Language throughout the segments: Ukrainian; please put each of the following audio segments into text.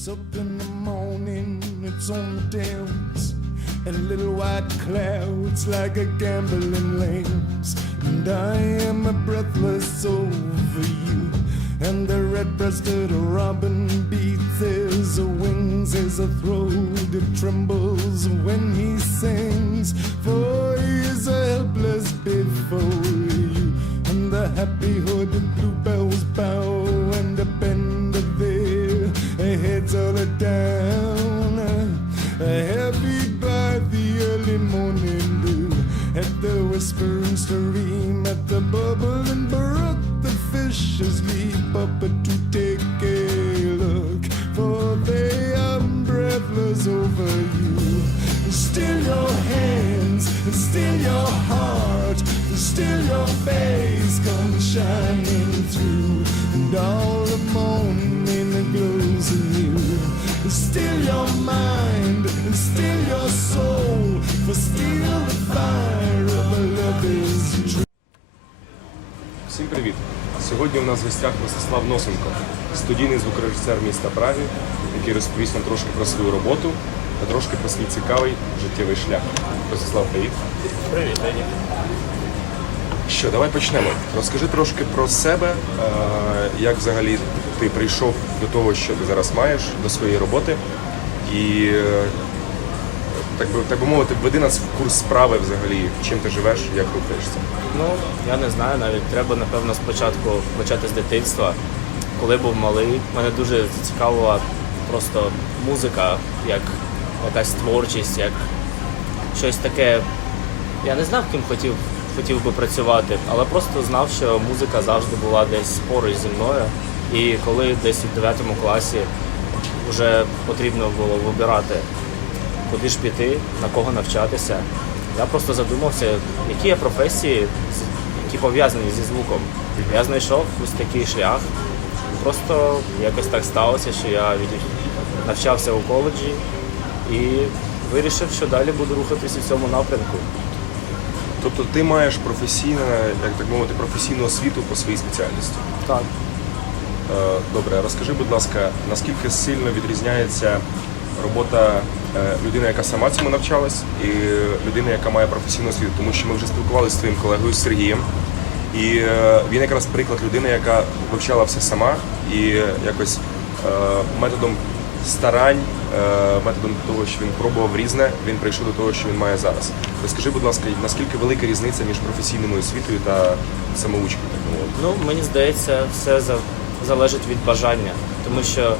It's up in the morning, it's on the downs. And little white clouds like a gambling lambs. And I am a breathless over you. And the red breasted robin beats his wings a throat it trembles when he sings. For he is helpless before you. And the happy hooded bluebells bow down. Heavy by the early morning dew, at the whispering stream, at the bubbling Всім привіт! Сьогодні у нас в гостях Ростислав Носенко, студійний звукорежисер міста Праги, який розповість нам трошки про свою роботу та трошки про свій цікавий життєвий шлях. Ростислав, привіт! Привіт, Лені. Що, давай почнемо. Розкажи трошки про себе, е, як взагалі ти прийшов до того, що ти зараз маєш, до своєї роботи. І е, так би, так би мовити, введи нас курс справи взагалі, чим ти живеш, як рухаєшся. Ну, я не знаю, навіть треба, напевно, спочатку почати з дитинства. Коли був малий, мене дуже зацікавила просто музика, як якась творчість, як щось таке. Я не знав, ким хотів, хотів би працювати, але просто знав, що музика завжди була десь поруч зі мною. І коли десь у 9 класі вже потрібно було вибирати, куди ж піти, на кого навчатися, я просто задумався, які є професії, які пов'язані зі звуком. Я знайшов ось такий шлях. Просто якось так сталося, що я навчався у коледжі і вирішив, що далі буду рухатися в цьому напрямку. Тобто ти маєш професійну, як так мовити, професійну освіту по своїй спеціальності. Так. Е, Добре, розкажи, будь ласка, наскільки сильно відрізняється робота е, людини, яка сама цьому навчалась, і людини, яка має професійну освіту? Тому що ми вже спілкувалися з твоїм колегою Сергієм, і е, він якраз приклад людини, яка вивчала все сама і якось е, методом старань, методом того, що він пробував різне, він прийшов до того, що він має зараз. Розкажи, будь ласка, наскільки велика різниця між професійною освітою та самоучкою? Ну, мені здається, все залежить від бажання, тому що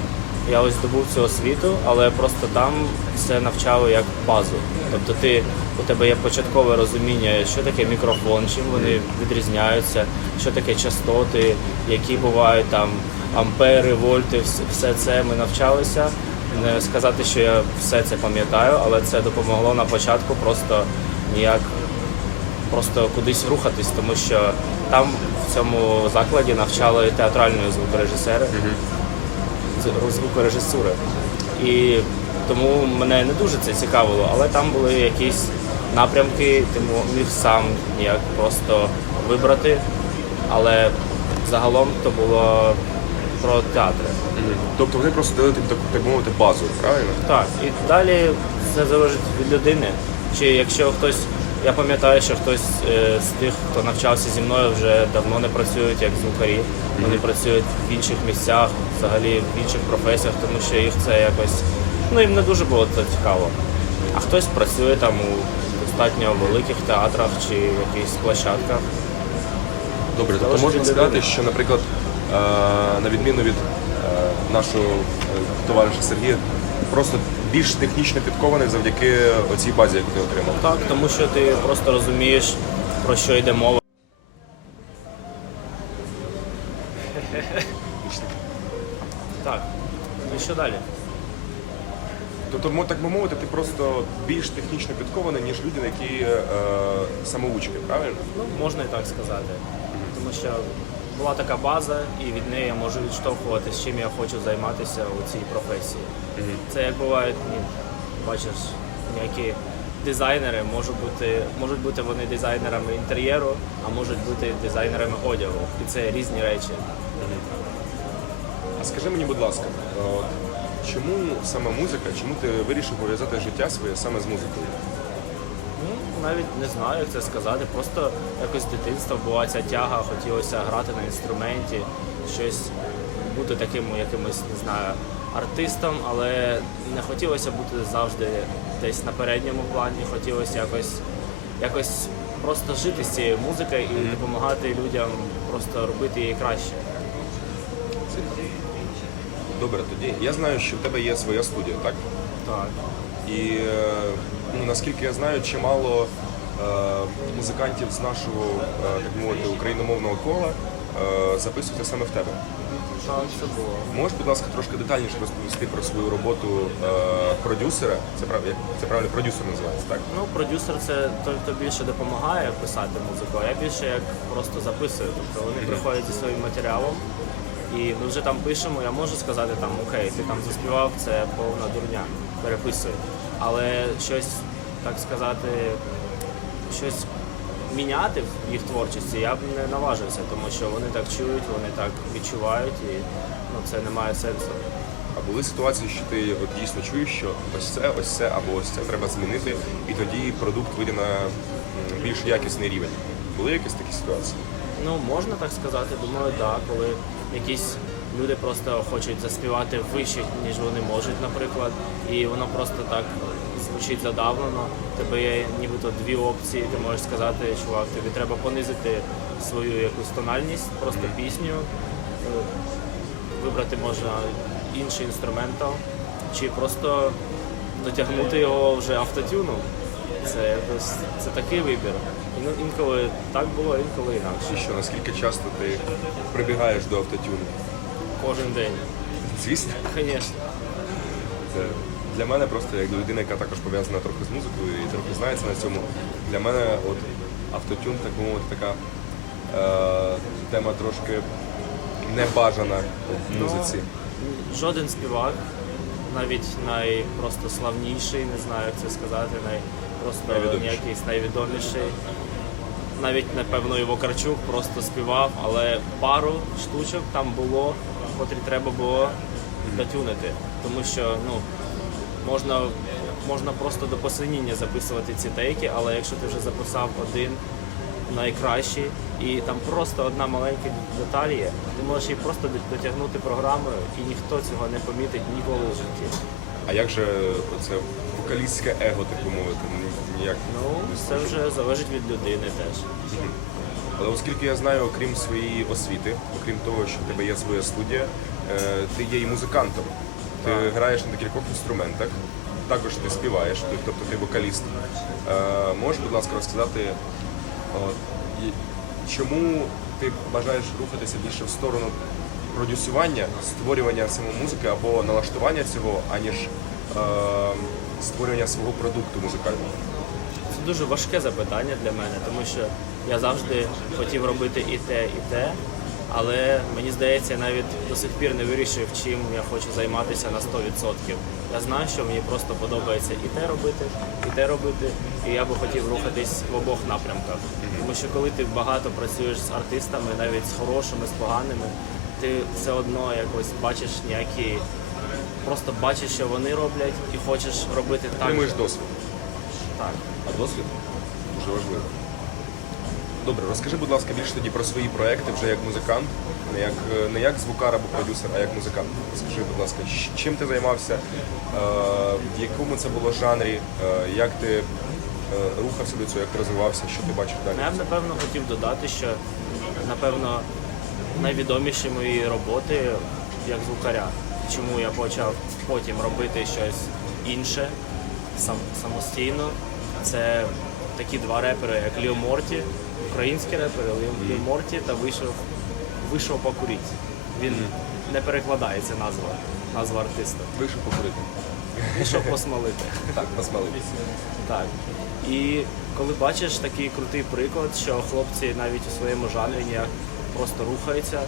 я ось здобув цю освіту, але просто там все навчали як базу. Тобто ти у тебе є початкове розуміння, що таке мікрофон, чим вони відрізняються, що таке частоти, які бувають там ампери, вольти, все це ми навчалися. Не сказати, що я все це пам'ятаю, але це допомогло на початку просто ніяк просто кудись рухатись, тому що там в цьому закладі навчали театральної звукорежисери, звукорежисури. І тому мене не дуже це цікавило, але там були якісь напрямки, ти міг сам як просто вибрати. Але загалом то було про театри. Тобто вони просто дали тобі таку, так мовити, базу, правильно? Так, і далі це залежить від людини. Чи якщо хтось, я пам'ятаю, що хтось е, з тих, хто навчався зі мною, вже давно не працюють як звукарі, вони працюють в інших місцях, взагалі в інших професіях, тому що їх це якось ну їм не дуже було це цікаво. А хтось працює там у достатньо великих театрах чи якихось площадках. Добре, тобто можна сказати, що, наприклад, е, на відміну від е, нашого товариша Сергія, просто більш технічно підкований завдяки оцій базі, яку ти отримав. Так, тому що ти просто розумієш, про що йде мова. Так, і що далі? Тобто, мо- так би мовити, ти просто більш технічно підкований, ніж люди, які е, самоучки, правильно? Ну, можна і так сказати. Тому що була така база, і від неї я можу відштовхуватися, чим я хочу займатися у цій професії. Це як бувають, ні, бачиш, ніякі дизайнери можуть бути, можуть бути вони дизайнерами інтер'єру, а можуть бути дизайнерами одягу. І це різні речі. А скажи мені, будь ласка, чому саме музика? Чому ти вирішив пов'язати життя своє саме з музикою? Навіть не знаю, як це сказати. Просто якось з дитинства була ця тяга, хотілося грати на інструменті, щось бути таким якимось, не знаю, артистом, але не хотілося бути завжди десь на передньому плані. Хотілося якось, якось просто жити з цією музикою і допомагати людям просто робити її краще. Добре, тоді я знаю, що в тебе є своя студія, так? Так. І е, ну, наскільки я знаю, чимало е, музикантів з нашого, е, так мовити, україномовного кола е, записуються саме в тебе. Так, це було. Можеш, будь ласка, трошки детальніше розповісти про свою роботу е, продюсера? Це прав... як це правильно продюсер називається, так? Ну, продюсер це той, хто більше допомагає писати музику, а я більше як просто записую. Тобто вони приходять зі своїм матеріалом, і ми вже там пишемо. Я можу сказати там, окей, ти там заспівав, це повна дурня, переписуй. Але щось, так сказати, щось міняти в їх творчості я б не наважився, тому що вони так чують, вони так відчувають, і ну, це не має сенсу. А були ситуації, що ти от дійсно чуєш, що ось це, ось це або ось це треба змінити, і тоді продукт вийде на більш якісний рівень. Були якісь такі ситуації? Ну, можна так сказати, думаю, так, коли якісь люди просто хочуть заспівати вище, ніж вони можуть, наприклад, і воно просто так звучить задавлено. Тебе є нібито дві опції, ти можеш сказати, чувак, тобі треба понизити свою якусь тональність, просто пісню, е, вибрати можна інший інструментал, чи просто дотягнути його вже автотюном. Це це такий вибір. Ну, інколи так було, інколи інакше. І що наскільки часто ти прибігаєш до автотюну? Кожен день. Звісно, Звісно. це для мене просто як людина, яка також пов'язана трохи з музикою і трохи знається на цьому. Для мене от автотюн, так би мовити, така е, тема трошки небажана в музиці. Жоден співак, навіть найпросто славніший, не знаю, як це сказати, най, просто Найвідоміший. якийсь найвідоміший. Навіть, напевно, і Вокарчук просто співав, але пару штучок там було, котрі треба було дотюнити. Тому що ну, можна, можна просто до посиніння записувати ці тейки, але якщо ти вже записав один найкращий, і там просто одна маленька деталь є, ти можеш її просто дотягнути програмою, і ніхто цього не помітить ніколи в житті. А як же це вокалістське его, так би мовити? Ніяк. Ну, це вже залежить від людини теж. Але оскільки я знаю, окрім своєї освіти, окрім того, що в тебе є своя студія, е, ти є і музикантом. Ти граєш на декількох інструментах, також ти співаєш, тобто ти вокаліст. Е, Можеш, будь ласка, розказати, чому ти бажаєш рухатися більше в сторону продюсування, створювання самої музики або налаштування цього, аніж е, створювання свого продукту музикального? Це дуже важке запитання для мене, тому що я завжди хотів робити і те, і те. Але мені здається, я навіть до сих пір не вирішив, чим я хочу займатися на 100%. Я знаю, що мені просто подобається і те робити, і те робити, і я би хотів рухатись в обох напрямках. Тому що коли ти багато працюєш з артистами, навіть з хорошими, з поганими, ти все одно якось бачиш ніякі, просто бачиш, що вони роблять, і хочеш робити так. Отримуєш же. досвід. Так. А досвід дуже важливо. Добре, розкажи, будь ласка, більше тоді про свої проекти вже як музикант, не як, не як звукар або продюсер, а як музикант. Розкажи, будь ласка, чим ти займався, е, в якому це було жанрі, е, як ти е, рухався до цього, як ти розвивався, що ти бачив далі? Я б напевно хотів додати, що напевно найвідоміші мої роботи як звукаря. Чому я почав потім робити щось інше сам, самостійно. Це такі два репери, як Ліо Морті, українські репери, Ліо, Морті та вийшов, вийшов покуріть. Він не перекладається назва, назва артиста. Вийшов покурити. Вийшов посмолити. Так, посмалив. Так. І коли бачиш такий крутий приклад, що хлопці навіть у своєму жанрі ніяк просто рухаються,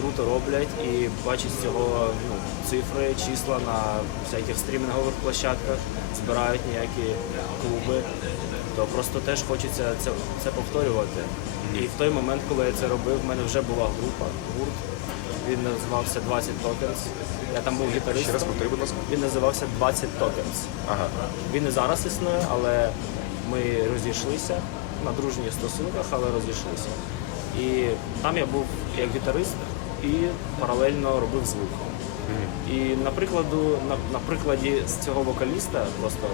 круто роблять і бачиш з цього ну, цифри, числа на всяких стрімінгових площадках, збирають ніякі клуби, то просто теж хочеться це, це повторювати. І в той момент, коли я це робив, в мене вже була група, гурт. Він називався 20 Tokens. Я там був Ще раз повтори, будь ласка. Він називався 20 Tokens. Ага. Він і зараз існує, але ми розійшлися на дружніх стосунках, але розійшлися. І там я був як гітарист і паралельно робив звук. І на прикладу, на, на прикладі з цього вокаліста, просто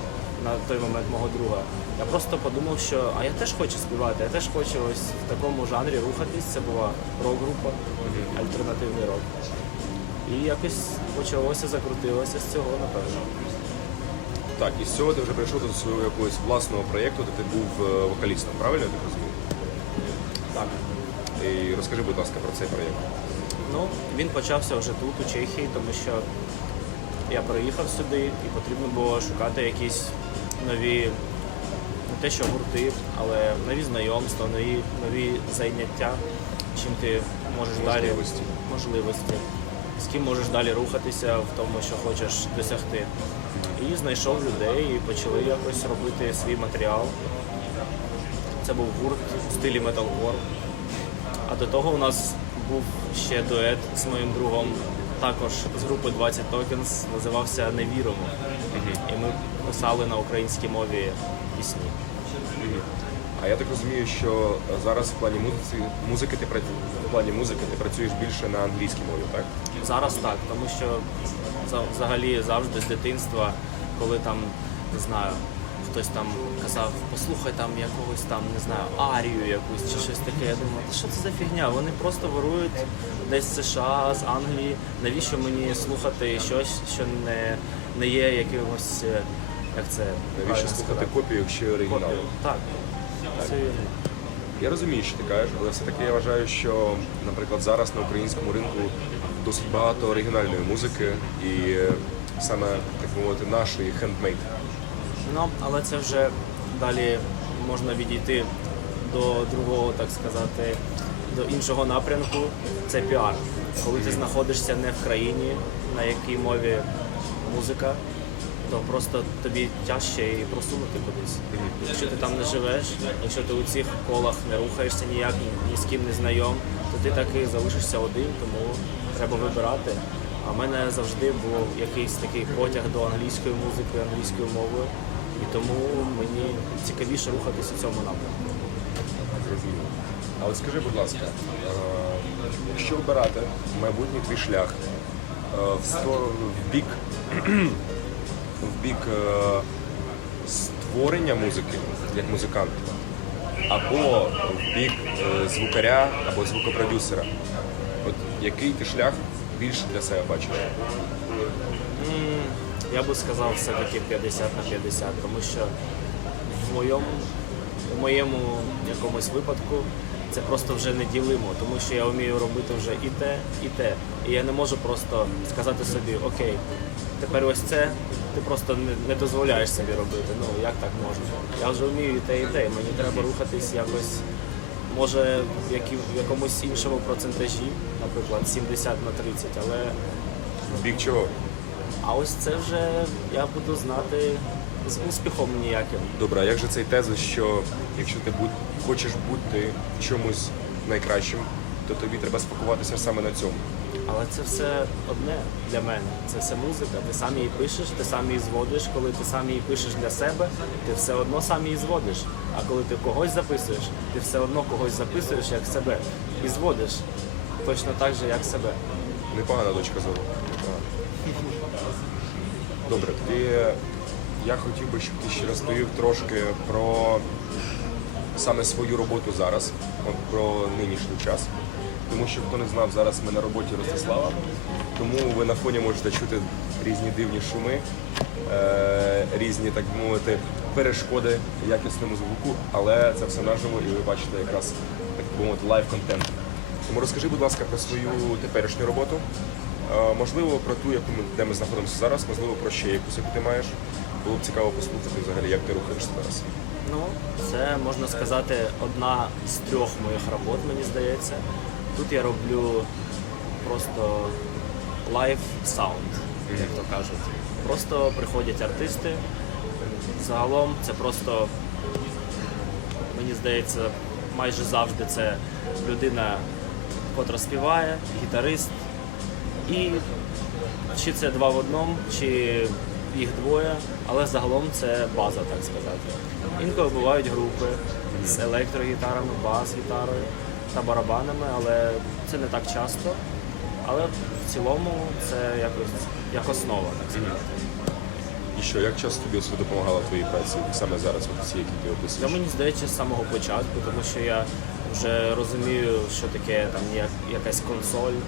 на той момент мого друга, я просто подумав, що а я теж хочу співати, я теж хочу ось в такому жанрі рухатись. Це була рок-група, альтернативний рок. І якось почалося, закрутилося з цього, напевно. Так, і з цього ти вже прийшов до свого якогось власного проєкту, де ти був е, вокалістом, правильно я так розумію? Так. І розкажи, будь ласка, про цей проєкт. Ну, він почався вже тут, у Чехії, тому що я приїхав сюди і потрібно було шукати якісь нові, не те що гурти, але нові знайомства, нові, нові зайняття, чим ти можеш далі Можливості. можливості, з ким можеш далі рухатися в тому, що хочеш досягти. І знайшов людей і почали якось робити свій матеріал. Це був гурт у стилі металкор. А до того у нас був ще дует з моїм другом, також з групи 20 Tokens, називався Невіромо. І ми писали на українській мові пісні. А я так розумію, що зараз в плані музики, музики ти працю- в плані музики ти працюєш більше на англійській мові, так? Зараз так, тому що за- взагалі завжди з дитинства, коли там, не знаю, хтось там казав, послухай там якогось там, не знаю, арію якусь чи щось таке. Я думаю, «Та що це за фігня? Вони просто ворують десь з США, з Англії. Навіщо мені слухати щось, що не, не є якимось, е, як це Навіщо слухати копію, якщо є оригінал? Копію. Так. Це вірно. Я розумію, що ти кажеш, але все-таки я вважаю, що, наприклад, зараз на українському ринку досить багато оригінальної музики і е, саме, так би мовити, нашої хендмейд. Ну, але це вже далі можна відійти до другого, так сказати, до іншого напрямку. Це піар. Коли ти знаходишся не в країні, на якій мові музика, то просто тобі тяжче і просунути кудись. Якщо ти там не живеш, якщо ти у цих колах не рухаєшся ніяк, ні з ким не знайом, то ти так і залишишся один, тому треба вибирати. А в мене завжди був якийсь такий потяг до англійської музики, англійською мовою, і тому мені цікавіше рухатись у цьому напрямку. Зрозуміло. А скажи, будь ласка, е, якщо обирати майбутній твій шлях е, в, сто- в бік, в бік е, створення музики як музикант, або в бік е, звукаря або звукопродюсера, от який ти шлях більше для себе бачиш? Я би сказав все-таки 50 на 50, тому що в моєму, в моєму якомусь випадку це просто вже неділимо, тому що я вмію робити вже і те, і те. І я не можу просто сказати собі, окей, тепер ось це, ти просто не, дозволяєш собі робити. Ну як так можна? Я вже вмію і те, і те. Мені треба рухатись якось. Може, в які- в якомусь іншому процентажі, наприклад, 70 на 30, але В бік чого? А ось це вже я буду знати з успіхом ніяким. Добре, а як же цей тезис, що якщо ти будь, хочеш бути в чомусь найкращим, то тобі треба спакуватися саме на цьому. Але це все одне для мене. Це все музика. Ти сам її пишеш, ти сам її зводиш. Коли ти сам її пишеш для себе, ти все одно сам її зводиш. А коли ти когось записуєш, ти все одно когось записуєш як себе і зводиш точно так же, як себе. Непогана точка зору. Добре, тоді я хотів би, щоб ти ще розповів трошки про саме свою роботу зараз, от про нинішній час. Тому що хто не знав, зараз ми на роботі Ростислава, тому ви на фоні можете чути різні дивні шуми, е, різні, так би мовити, перешкоди якісному звуку, але це все наживо і ви бачите якраз так мовити лайв-контент. Тому розкажи, будь ласка, про свою теперішню роботу. Е, Можливо, про ту, яку ми, де ми знаходимося зараз, можливо, про ще якусь, яку ти маєш. Було б цікаво послухати взагалі, як ти рухаєшся зараз. Ну, це можна сказати одна з трьох моїх робот, мені здається. Тут я роблю просто лайв саунд, як то кажуть. Просто приходять артисти. Загалом це просто, мені здається, майже завжди це людина, котра співає, гітарист І чи це два в одному, чи їх двоє, але загалом це база, так сказати. Інколи бувають групи з електрогітарами, бас-гітарою та барабанами, але це не так часто. Але в цілому це якось як основа, так сказати. І що, як часто тобі це допомагало в твоїй праці саме зараз, от ці, які ти описуєш? мені здається з самого початку, тому що я вже розумію, що таке там як, якась консоль,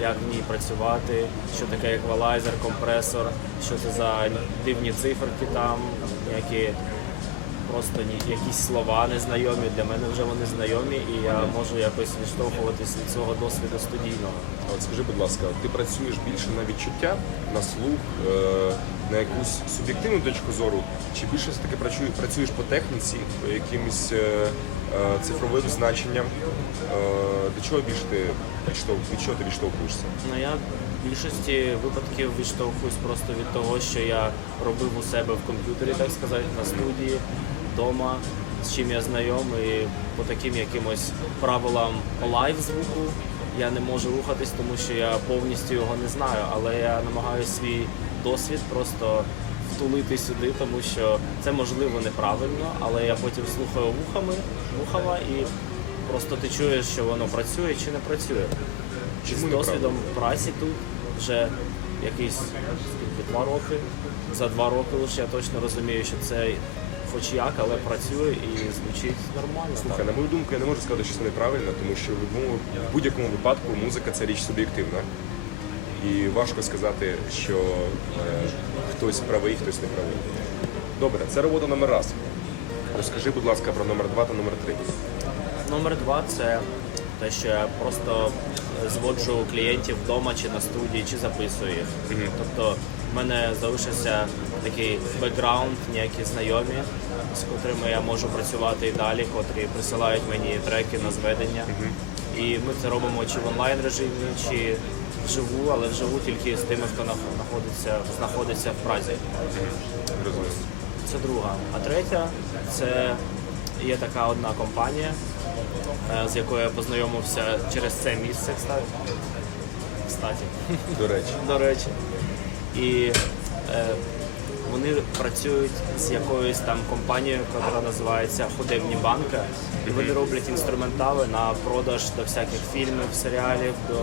як в ній працювати, що таке еквалайзер, компресор, що це за дивні циферки там, які просто якісь слова незнайомі. Для мене вже вони знайомі, і я можу якось відштовхуватись від цього досвіду студійного. От скажи, будь ласка, ти працюєш більше на відчуття, на слух, е, на якусь суб'єктивну точку зору, чи більше все-таки працюєш, працюєш по техніці, по якимось е, цифровим значенням? Е, до чого більше ти від чого ти відштовхуєшся? Ну я в більшості випадків відштовхуюсь просто від того, що я робив у себе в комп'ютері, так сказати, на студії, вдома, з чим я знайомий, по таким якимось правилам лайв звуку я не можу рухатись, тому що я повністю його не знаю, але я намагаюся свій досвід просто втулити сюди, тому що це можливо неправильно, але я потім слухаю вухами, вухова і просто ти чуєш, що воно працює чи не працює. З Чому досвідом праці тут вже якісь два роки. За два роки лише я точно розумію, що це хоч як, але працює і звучить нормально. Слухай, так. на мою думку, я не можу сказати, що це неправильно, тому що в будь-якому випадку музика це річ суб'єктивна. І важко сказати, що е, хтось правий, хтось не правий. Добре, це робота номер раз. Розкажи, будь ласка, про номер два та номер три. Номер два це те, що я просто зводжу клієнтів вдома чи на студії, чи записую їх. Тобто в мене залишився такий бекграунд, ніякі знайомі, з котрими я можу працювати і далі, котрі присилають мені треки на зведення. І ми це робимо чи в онлайн режимі, чи вживу, але вживу тільки з тими, хто знаходиться, знаходиться в Празі. Це друга. А третя це є така одна компанія, е, з якою я познайомився через це місце, кстати. Кстати, До речі. до речі. І е, вони працюють з якоюсь там компанією, яка називається Худебні банка. І вони роблять інструментали на продаж до всяких фільмів, серіалів, до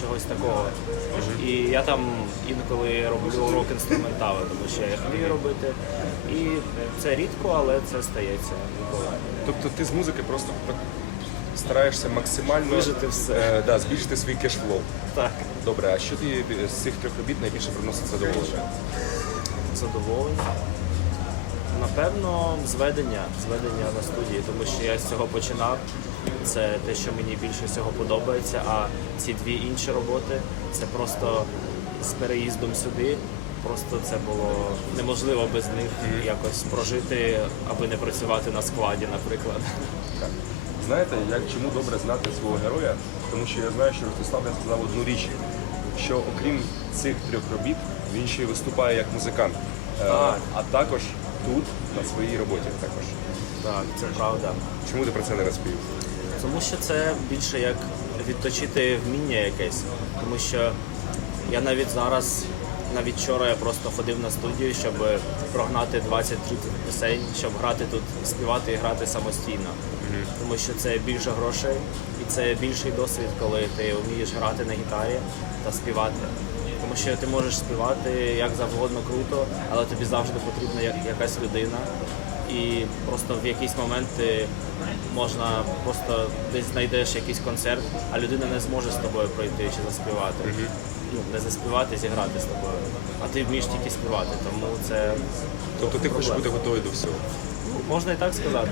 чогось такого. І я там інколи роблю урок інструментали, тому що я їх вмію робити. І це рідко, але це стається інколи. Тобто ти з музики просто стараєшся максимально Вижити все. е, да, збільшити свій кешфлоу. Так. Добре, а що ти з цих трьох робіт найбільше приносить задоволення? Задоволення. Напевно, зведення, зведення на студії, тому що я з цього починав. Це те, що мені більше всього подобається. А ці дві інші роботи це просто з переїздом сюди. Просто це було неможливо без них якось прожити, аби не працювати на складі, наприклад. Знаєте, як чому добре знати свого героя? Тому що я знаю, що Ростислав я сказав одну річ, що окрім цих трьох робіт, він ще й виступає як музикант. Е, Так. А також тут, на своїй роботі також. Так, це правда. Чому ти про це не розповів? Тому що це більше як відточити вміння якесь. Тому що я навіть зараз, навіть вчора я просто ходив на студію, щоб прогнати 20-30 пісень, щоб грати тут, співати і грати самостійно. Тому що це більше грошей і це більший досвід, коли ти вмієш грати на гітарі та співати. Тому що ти можеш співати як завгодно круто, але тобі завжди потрібна якась людина. І просто в якийсь момент ти можна просто десь знайдеш якийсь концерт, а людина не зможе з тобою пройти чи заспівати. Ну, не заспівати, зіграти з тобою. А ти вмієш тільки співати, тому це Тобто ти хочеш бути готовий до всього. ну, можна і так сказати.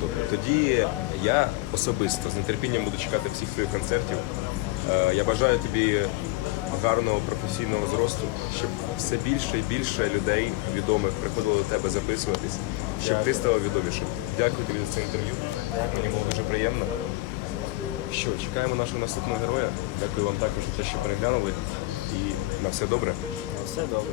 Добре, тоді я особисто з нетерпінням буду чекати всіх твоїх концертів. Е, Я бажаю тобі гарного професійного зросту, щоб все більше і більше людей відомих приходило до тебе записуватись, щоб ти стала став відомішим. Дякую тобі за це інтерв'ю. Мені було дуже приємно. Що, чекаємо нашого наступного героя. Дякую вам також за те, що переглянули. І на все добре. На Все добре.